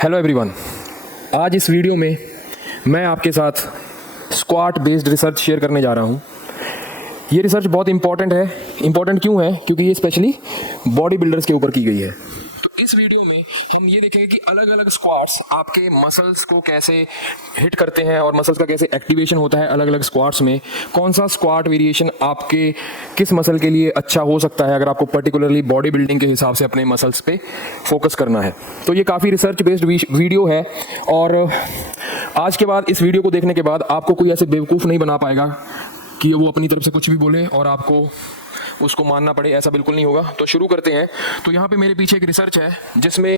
Hello everyone, आज इस video में मैं आपके साथ स्क्वाट बेस्ड रिसर्च शेयर करने जा रहा हूँ। ये रिसर्च बहुत इंपॉर्टेंट है। इंपॉर्टेंट क्यों है? क्योंकि ये स्पेशली बॉडी बिल्डर्स के ऊपर की गई है। तो इस वीडियो में हम ये देखेंगे कि अलग अलग स्क्वाट्स आपके मसल्स को कैसे हिट करते हैं और मसल्स का कैसे एक्टिवेशन होता है अलग अलग स्क्वाट्स में। कौन सा स्क्वाट वेरिएशन आपके किस मसल के लिए अच्छा हो सकता है अगर आपको पर्टिकुलरली बॉडी बिल्डिंग के हिसाब से अपने मसल्स पे फोकस करना है। तो ये काफ़ी रिसर्च बेस्ड वीडियो है और आज के बाद इस वीडियो को देखने के बाद आपको कोई ऐसे बेवकूफ़ नहीं बना पाएगा कि वो अपनी तरफ से कुछ भी बोले और आपको उसको मानना पड़े। ऐसा बिल्कुल नहीं होगा। तो शुरू करते हैं। तो यहाँ पे मेरे पीछे एक रिसर्च है जिसमें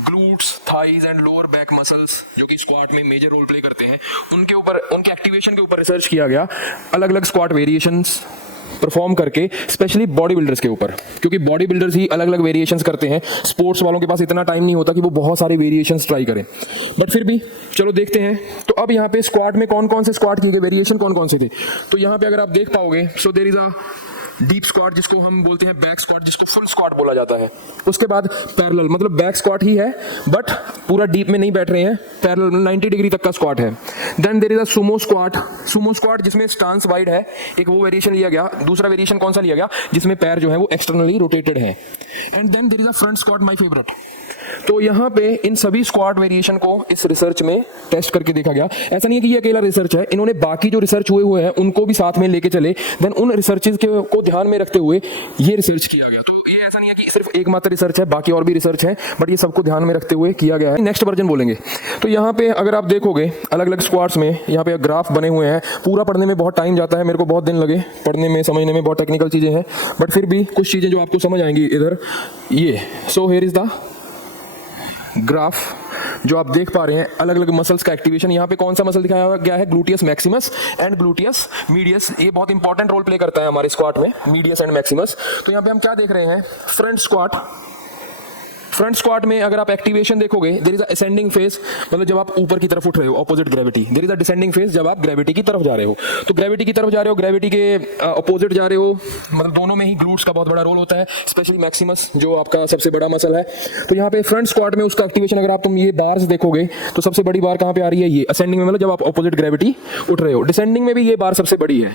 glutes, thighs and lower back muscles जो कि स्क्वाट में मेजर रोल प्ले करते हैं उनके ऊपर, उनके एक्टिवेशन के ऊपर रिसर्च किया गया अलग अलग स्क्वाट वेरिएशंस परफॉर्म करके, स्पेशली बॉडी बिल्डर्स के ऊपर, क्योंकि बॉडी बिल्डर्स ही अलग अलग वेरिएशंस करते हैं। स्पोर्ट्स वालों के पास इतना टाइम नहीं होता कि वो बहुत सारे वेरिएशंस ट्राई करें, बट फिर भी चलो देखते हैं। तो अब यहाँ पे स्क्वाट में कौन कौन से स्क्वाट किए गए, वेरिएशन कौन कौन से थे। तो यहाँ पे अगर आप देख पाओगे, so there is a deep squat जिसको हम बोलते हैं बैक स्क्वाट, जिसको फुल स्क्वाट बोला जाता है। उसके बाद पैरेलल, मतलब बैक स्क्वाट ही है बट पूरा डीप में नहीं बैठ रहे हैं, पैरेलल 90 डिग्री तक का स्क्वाट है। Then there is a sumo squat. Sumo squat जिसमें स्टांस वाइड है, एक वो वेरिएशन लिया गया। दूसरा वेरिएशन कौन सा लिया गया? जिसमें पैर जो है वो एक्सटर्नली रोटेटेड है। And then there is a front squat, my favourite. तो यहाँ पे इन सभी स्क्वाट वेरिएशन को इस रिसर्च में टेस्ट करके देखा गया। ऐसा नहीं है कि ये अकेला रिसर्च है, इन्होंने बाकी जो रिसर्च हुए हैं उनको भी साथ में लेके चले। देन उन रिसर्चेज को ध्यान में रखते हुए ये रिसर्च किया गया। तो ये ऐसा नहीं है कि सिर्फ एकमात्र रिसर्च है, बाकी और भी रिसर्च है, बट ये सबको ध्यान में रखते हुए किया गया है। नेक्स्ट वर्जन बोलेंगे। तो यहाँ पे अगर आप देखोगे अलग अलग स्क्वाट्स में यहाँ पे ग्राफ बने हुए हैं। पूरा पढ़ने में बहुत टाइम जाता है, मेरे को बहुत दिन लगे पढ़ने में, समझने में, बहुत टेक्निकल चीजें हैं, बट फिर भी कुछ चीजें जो आपको समझ आएंगी इधर ये। So here is the graph जो आप देख पा रहे हैं अलग अलग मसल्स का एक्टिवेशन। यहाँ पे कौन सा मसल दिखाया गया है? Gluteus Maximus and gluteus medius. ये बहुत इंपॉर्टेंट रोल प्ले करता है हमारे स्क्वाट में, मीडियस एंड मैक्सिमस। तो यहाँ पे हम क्या देख रहे हैं? Front squat. फ्रंट स्क्वाट में अगर आप एक्टिवेशन देखोगे, there is a ascending phase, मतलब जब आप ऊपर की तरफ उठ रहे हो, opposite gravity. There is a descending phase, जब आप ग्रेविटी की तरफ जा रहे हो। तो ग्रेविटी की तरफ जा रहे हो, ग्रेविटी के ऑपोजिट जा रहे हो, मतलब दोनों में ही ग्लूट्स का बहुत बड़ा रोल होता है, स्पेशली मैक्सिमस जो आपका सबसे बड़ा मसल है। तो यहाँ पे फ्रंट स्क्वाट में उसका एक्टिवेशन अगर आप तुम ये बार्स देखोगे तो सबसे बड़ी बार कहाँ पे आ रही है? ये असेंडिंग में, मतलब जब आप ऑपोजिट ग्रेविटी उठ रहे हो। डिसेंडिंग में भी ये बार सबसे बड़ी है।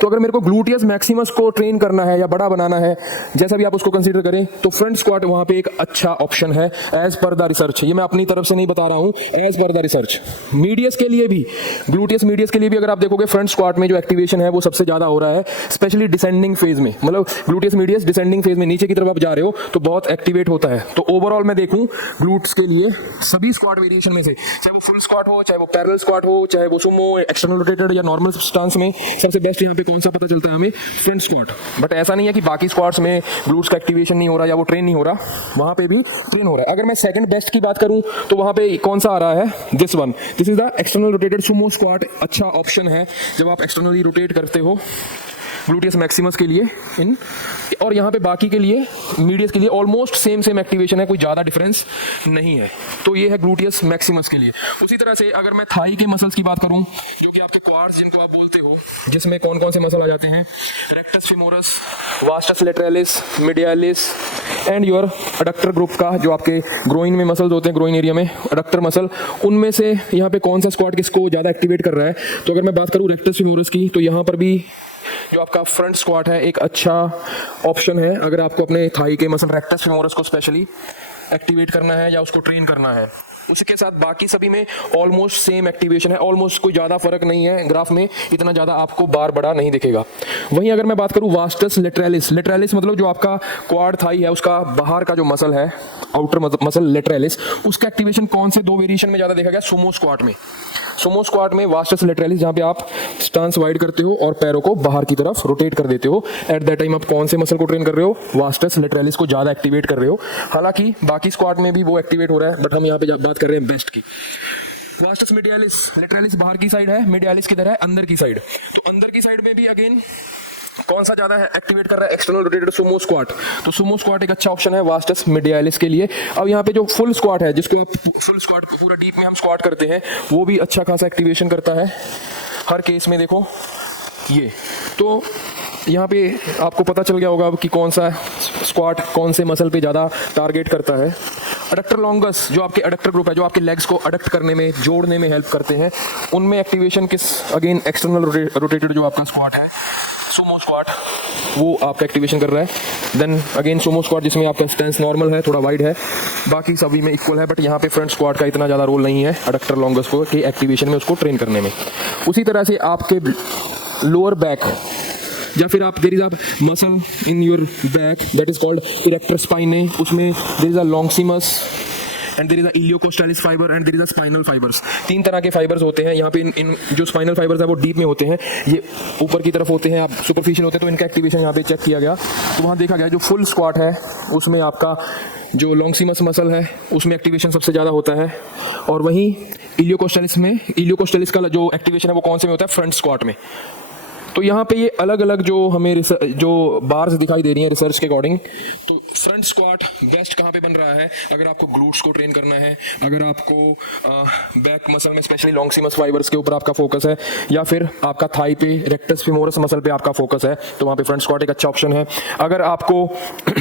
तो अगर मेरे को ग्लूटियस मैक्सिमस को ट्रेन करना है या बड़ा बनाना है, जैसा भी आप उसको कंसीडर करें, तो फ्रंट स्क्वाट वहाँ पे एक अच्छा ऑप्शन है एज पर द रिसर्च। ये मैं अपनी तरफ से नहीं बता रहा हूं, as per the research. Medius के लिए भी, ग्लूटियस मीडियस के लिए भी अगर आप देखोगे फ्रंट स्क्वाट में जो एक्टिवेशन है वो सबसे ज्यादा हो रहा है, स्पेशली डिसेंडिंग फेज में, मतलब ग्लूटियस मीडियस डिसेंडिंग फेज में, नीचे की तरफ आप जा रहे हो तो बहुत एक्टिवेट होता है। तो ओवरऑल मैं देखूं ग्लूट्स के लिए सभी स्क्वाट वेरिएशन में से, चाहे वो फुल स्क्वाट हो, चाहे वो पैरेलल स्क्वाट हो, चाहे वो सुमो, एक्सटर्नल रोटेटेड या नॉर्मल स्टांस में, सबसे बेस्ट यहाँ पे कौन सा पता चलता है हमें? Front squat. बट ऐसा नहीं है कि बाकी स्क्वाट्स में ग्लूट्स का एक्टिवेशन नहीं हो रहा या वो ट्रेन नहीं हो रहा, वहां पे भी ट्रेन हो रहा है। अगर मैं सेकंड बेस्ट की बात करूं तो वहां पे कौन सा आ रहा है? This one, this is the external rotated Sumo squat. अच्छा ऑप्शन है जब आप एक्सटर्नली रोटेट करते हो ग्लूटियस मैक्सिमस के लिए इन, और यहाँ पे बाकी के लिए, मीडियस के लिए ऑलमोस्ट सेम एक्टिवेशन है, कोई ज़्यादा डिफरेंस नहीं है। तो ये है ग्लूटियस मैक्सिमस के लिए। उसी तरह से अगर मैं थाई के मसल्स की बात करूँ, जो कि आपके क्वाड्स जिनको आप बोलते हो, जिसमें कौन कौन से मसल आ जाते हैं? Rectus femoris, vastus lateralis, medialis and your adductor group का, जो आपके ग्रोइन में मसल्स होते हैं, ग्रोइन एरिया में अडक्टर मसल, उनमें से यहाँ पे कौन सा स्क्वाट किसको ज़्यादा एक्टिवेट कर रहा है? तो अगर मैं बात करूँ रेक्टस फेमोरस की, तो यहाँ पर भी जो आपका फ्रंट स्क्वाट है एक अच्छा ऑप्शन है अगर आपको अपने थाई के मसल रेक्टस फेमोरस को स्पेशली एक्टिवेट करना है या उसको ट्रेन करना है। उसके साथ बाकी सभी में ऑलमोस्ट सेम एक्टिवेशन है, ऑलमोस्ट कोई ज़्यादा फर्क नहीं है। ग्राफ में इतना ज़्यादा आपको बार बड़ा नहीं दिखेगा। वहीं अगर मैं बात करूँ वास्टस लेटरालिस, लेटरालिस मतलब जो आपका क्वाड थाई है उसका बाहर का जो मसल है, आउटर मसल लेटरालिस, उसका एक्टिवेशन कौन से दो वेरिएशन में ज़्यादा देखा गया? सुमो स्क्वाट में। सुमो स्क्वाट में वास्टस लेटरालिस, जहाँ पे आप स्टांस वाइड करते हो और पैरों को बाहर की तरफ रोटेट कर देते हो, एट दैट टाइम आप कौन से मसल को ट्रेन कर रहे हो? वास्टस लेटरालिस को ज़्यादा एक्टिवेट कर रहे हो। हालांकि बाकी स्क्वाट में भी वो एक्टिवेट हो रहा है, बट हम यहाँ पे बात कर रहे हैं बेस्ट की। वास्टस मीडियालिस, लेटरालिस बाहर की साइड है, मीडियालिस किधर है? अंदर की साइड। तो अंदर की साइड में भी अगेन कौन सा ज्यादा एक्टिवेट कर रहा है? External rotated Sumo squat. तो सुमो स्क्वाट एक अच्छा ऑप्शन है वास्टस मीडियालिस के लिए। अब यहाँ पे जो फुल स्क्वाट है, जिसको फुल स्क्वाट पूरा डीप में हम स्क्वाट करते हैं, वो भी अच्छा खासा एक्टिवेशन करता है हर केस में। देखो ये, तो यहाँ पे आपको पता चल गया होगा कि कौन सा स्क्वाट कौन से मसल पे ज़्यादा टारगेट करता है। अडक्टर लॉन्गस जो आपके अडक्टर ग्रुप है, जो आपके लेग्स को अडक्ट करने में, जोड़ने में हेल्प करते हैं, उनमें एक्टिवेशन किस, अगेन एक्सटर्नल रोटेटेड जो आपका स्क्वाट है, सुमो स्क्वाट, वो आपका एक्टिवेशन कर रहा है। देन अगेन सुमो स्क्वाट जिसमें आपका स्टेंस नॉर्मल है, थोड़ा वाइड है, बाकी सभी में इक्वल है, बट यहाँ पे फ्रंट स्क्वाट का इतना ज़्यादा रोल नहीं है अडक्टर लॉन्गस को कि एक्टिवेशन में उसको ट्रेन करने में। उसी तरह से आपके लोअर बैक या फिर आप there is a muscle in your back that is called erector spinae, उसमें there is a longissimus and there is a iliocostalis fibre and there is a spinal fibres. 3 तरह के फाइबर्स होते हैं यहाँ पे। इन जो स्पाइनल फाइबर्स है वो डीप में होते हैं, ये ऊपर की तरफ होते हैं, आप सुपरफिशियल होते हैं। तो इनका एक्टिवेशन यहाँ पे चेक किया गया, तो वहाँ देखा गया जो फुल स्क्वाट है उसमें आपका जो लॉन्गिसिमस मसल है उसमें एक्टिवेशन सबसे ज़्यादा होता है, और वहीं इलियोकोस्टालिस का जो एक्टिवेशन है वो कौन से में होता है, फ्रंट स्क्वाट में। तो यहाँ पे ये अलग अलग जो हमें जो बार्स दिखाई दे रही हैं रिसर्च के अकॉर्डिंग, तो फ्रंट स्क्वाट बेस्ट कहाँ पे बन रहा है अगर आपको ग्लूट्स को ट्रेन करना है, अगर आपको बैक मसल में स्पेशली लॉन्गिसिमस फाइबर्स के ऊपर आपका फोकस है, या फिर आपका थाई पे रेक्टस फेमोरस मसल पे आपका फोकस है, तो वहाँ पे फ्रंट स्क्वाट एक अच्छा ऑप्शन है। अगर आपको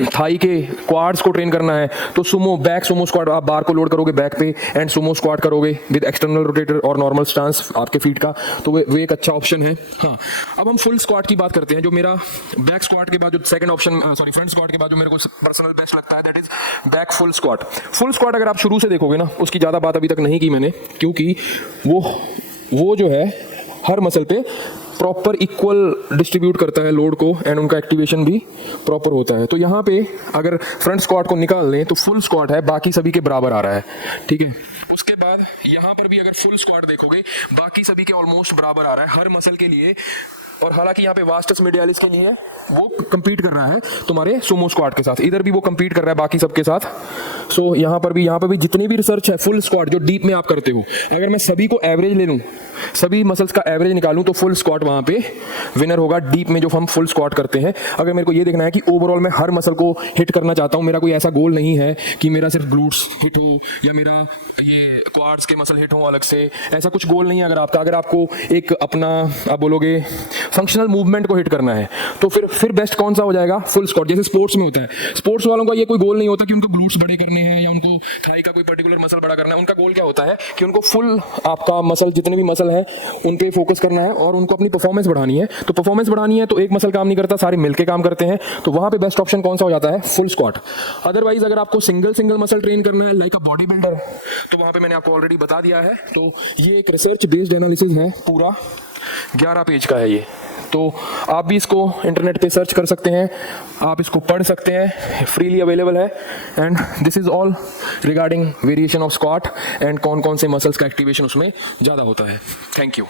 थाई के क्वाड्स को ट्रेन करना है तो सुमो स्क्वाट, आप बार को लोड करोगे बैक पे एंड सुमो स्क्वाट करोगे विद एक्सटर्नल रोटेटर और नॉर्मल स्टांस आपके फीट का, तो वो एक अच्छा ऑप्शन है। हाँ, अब हम फुल स्क्वाट की बात करते हैं। जो मेरा बैक स्क्वाट के बाद जो सेकंड ऑप्शन, फ्रंट स्क्वाट के बाद जो मेरे को पर्सनल बेस्ट लगता है that is back full squat. Full squat अगर आप शुरू से देखोगे ना, उसकी ज़्यादा बात अभी तक नहीं की मैंने, क्योंकि वो जो है हर मसल पे प्रॉपर इक्वल डिस्ट्रीब्यूट करता है लोड को एंड उनका एक्टिवेशन भी प्रॉपर होता है। तो यहाँ पे अगर फ्रंट स्क्वाट को निकाल लें तो फुल स्क्वाट है बाकी सभी के बराबर आ रहा है, ठीक है। उसके बाद यहाँ पर भी अगर फुल स्क्वाट देखोगे बाकी सभी के ऑलमोस्ट बराबर आ रहा है हर मसल के लिए, और हालांकि यहाँ पे वास्टस मीडियालिस के लिए वो compete कर रहा है तुम्हारे सुमो स्क्वाट के साथ, इधर भी वो compete कर रहा है बाकी सबके साथ। सो यहाँ पर भी जितनी भी रिसर्च है फुल स्क्वाट जो डीप में आप करते हो, अगर मैं सभी को एवरेज ले लूँ, सभी मसल्स का एवरेज निकालूं, तो फुल स्क्वाट वहाँ पे विनर होगा डीप में जो हम फुल स्क्वाट करते हैं। अगर मेरे को ये देखना है कि ओवरऑल मैं हर मसल को हिट करना चाहता हूँ, मेरा कोई ऐसा गोल नहीं है कि मेरा सिर्फ ग्लूट्स हिट हो या मेरा ये क्वाड्स के मसल हिट हो अलग से, ऐसा कुछ गोल नहीं है अगर आपका। अगर आपको एक अपना आप बोलोगे फंक्शनल मूवमेंट को हिट करना है, तो फिर बेस्ट कौन सा हो जाएगा, फुल स्क्वाट। जैसे स्पोर्ट्स में होता है, स्पोर्ट्स वालों का ये कोई गोल नहीं होता कि उनको ग्लूट्स बड़े करने हैं या उनको थाई का कोई पर्टिकुलर मसल बड़ा करना है। उनका गोल क्या होता है कि उनको फुल आपका मसल, जितने भी मसल है उन पे फोकस करना है और उनको अपनी परफॉर्मेंस बढ़ानी है। तो परफॉर्मेंस बढ़ानी है तो एक मसल काम नहीं करता, सारे मिलके काम करते हैं। तो वहां पे बेस्ट ऑप्शन कौन सा हो जाता है, फुल स्क्वाट। अदरवाइज अगर आपको सिंगल मसल ट्रेन करना है लाइक अ बॉडी बिल्डर, तो वहां पे मैंने आपको ऑलरेडी बता दिया है। तो ये एक रिसर्च बेस्ड एनालिसिस है, पूरा 11 पेज का है ये। तो आप भी इसको इंटरनेट पे सर्च कर सकते हैं, आप इसको पढ़ सकते हैं, फ्रीली अवेलेबल है। And this is all regarding variation of squat and कौन कौन से मसल्स का एक्टिवेशन उसमें ज़्यादा होता है। Thank you.